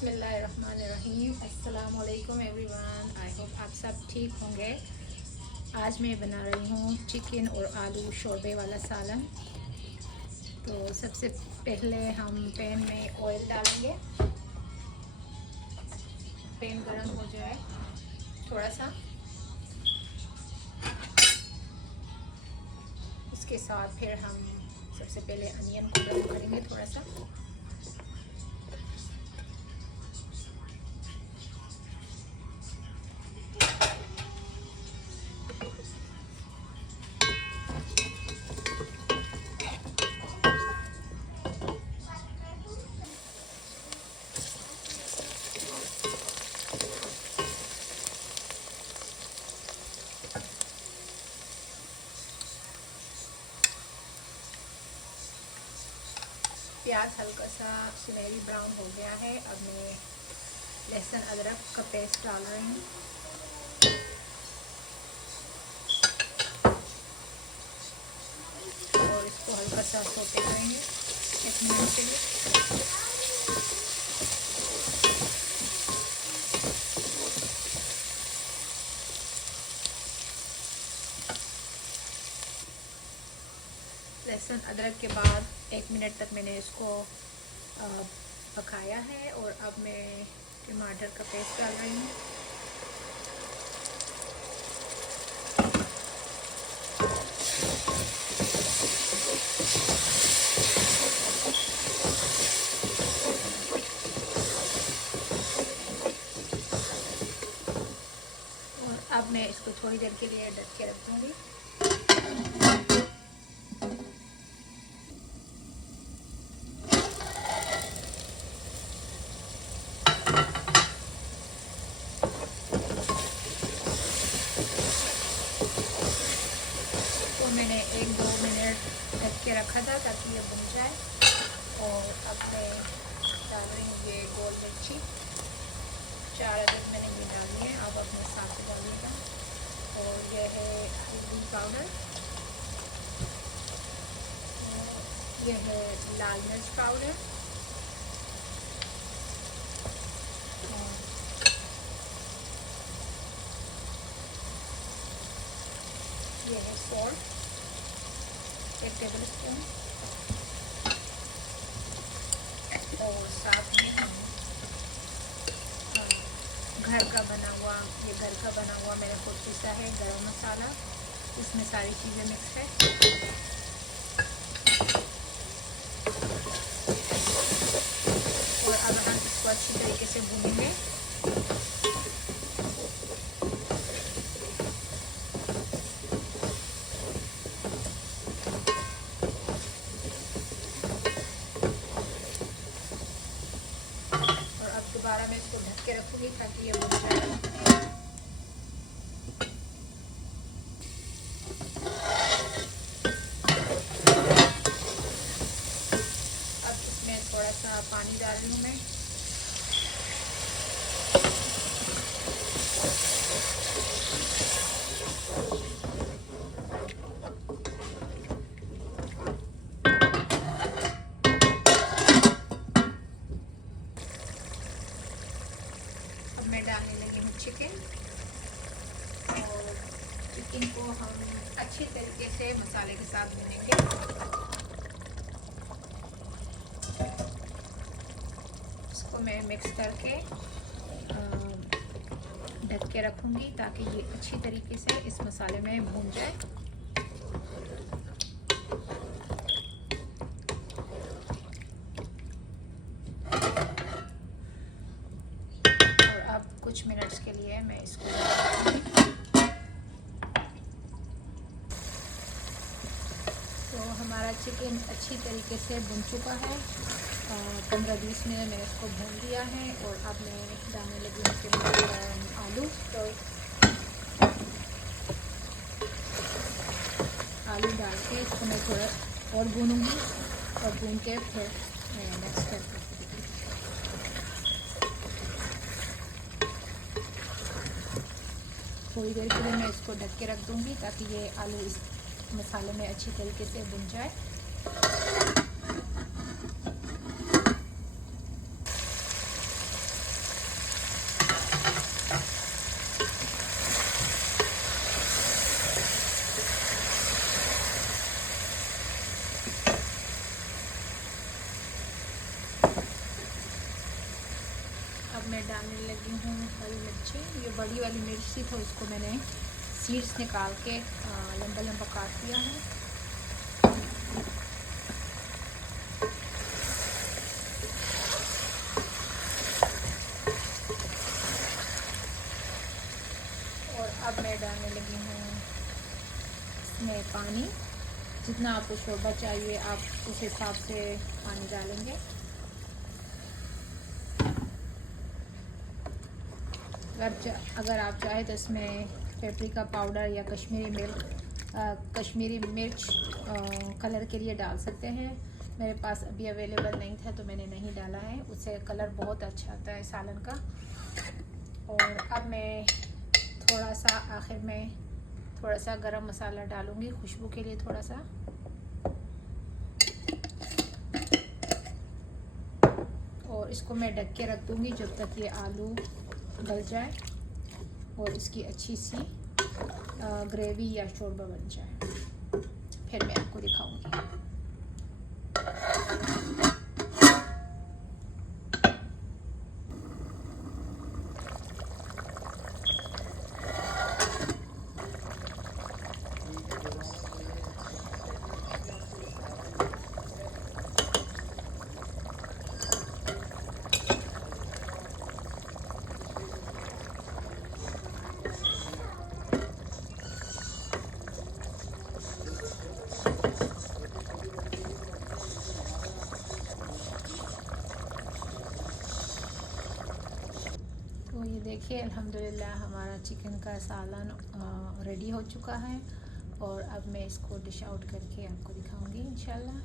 बिस्मिल्लाहिर्रहमानिर्रहीम। अस्सलाम वालेकुम एवरीवन। आई होप आप सब ठीक होंगे। आज मैं बना रही हूँ चिकन और आलू शोरबे वाला सालन। तो सबसे पहले हम पैन में ऑयल डालेंगे। पैन गरम हो जाए थोड़ा सा, उसके साथ फिर हम सबसे पहले अनियन को गरम करेंगे थोड़ा सा। प्याज हल्का सा सुनहरी ब्राउन हो गया है। अब मैं लहसुन अदरक का पेस्ट डाल रही हूँ और इसको हल्का सा सौटे करेंगे 1 मिनट के लिए। लहसुन अदरक के बाद 1 मिनट तक मैंने इसको पकाया है और अब मैं टमाटर का पेस्ट डाल रही हूँ। और अब मैं इसको थोड़ी देर के लिए ढक के रख दूँगी। मैंने 1-2 मिनट ढक के रखा था ताकि ये बन जाए। और अब मैं डाल रही हूँ ये गोल मिर्ची, 4 अदद मैंने ये डाली है। अब अपने साथ से डालिएगा। और यह है हल्दी पाउडर, यह है लाल मिर्च पाउडर, यह है सॉल्ट 1 टेबल स्पून। और साथ में हम घर का बना हुआ मैंने खुद पीसा है गरम मसाला, इसमें सारी चीज़ें मिक्स है। और अब हम इसको अच्छी तरीके से भूनेंगे। दोबारा मैं इसको ढक के रखूँगी ताकि ये बन जाए। अब इसमें थोड़ा सा पानी डाल रही हूँ मैं। मैं डालने लगी हूँ चिकन। और चिकन को हम अच्छी तरीके से मसाले के साथ भूनेंगे। इसको मैं मिक्स करके ढक के रखूँगी ताकि ये अच्छी तरीके से इस मसाले में भून जाए। कुछ मिनट्स के लिए मैं इसको तो हमारा चिकन अच्छी तरीके से भुन चुका है। 15-20 मिनट मैंने इसको भून लिया है। और अब मैं डालने लगी हूँ आलू। तो आलू डाल के इसको मैं थोड़ा और भूनूंगी और भून के फिर नेक्स्ट करती हूँ। थोड़ी देर के लिए मैं इसको ढक के रख दूँगी ताकि ये आलू इस मसाले में अच्छी तरीके से भुन जाए। मैं डालने लगी हूँ हरी मिर्ची। ये बड़ी वाली मिर्ची तो इसको मैंने सीड्स निकाल के लंबा लंबा काट दिया है। और अब मैं डालने लगी हूँ इसमें पानी। जितना आपको शोरबा चाहिए आप उस हिसाब से पानी डालेंगे। अगर आप चाहें तो इसमें पेपरिका पाउडर या कश्मीरी मिर्च कलर के लिए डाल सकते हैं। मेरे पास अभी अवेलेबल नहीं था तो मैंने नहीं डाला है। उससे कलर बहुत अच्छा आता है सालन का। और अब मैं थोड़ा सा आखिर में थोड़ा सा गरम मसाला डालूँगी खुशबू के लिए थोड़ा सा। और इसको मैं ढक के रख दूँगी जब तक ये आलू गल जाए और इसकी अच्छी सी ग्रेवी या शोरबा बन जाए। फिर मैं आपको दिखाऊंगी। तो ये देखिए अल्हम्दुलिल्लाह हमारा चिकन का सालन रेडी हो चुका है। और अब मैं इसको डिश आउट करके आपको दिखाऊंगी इंशाल्लाह।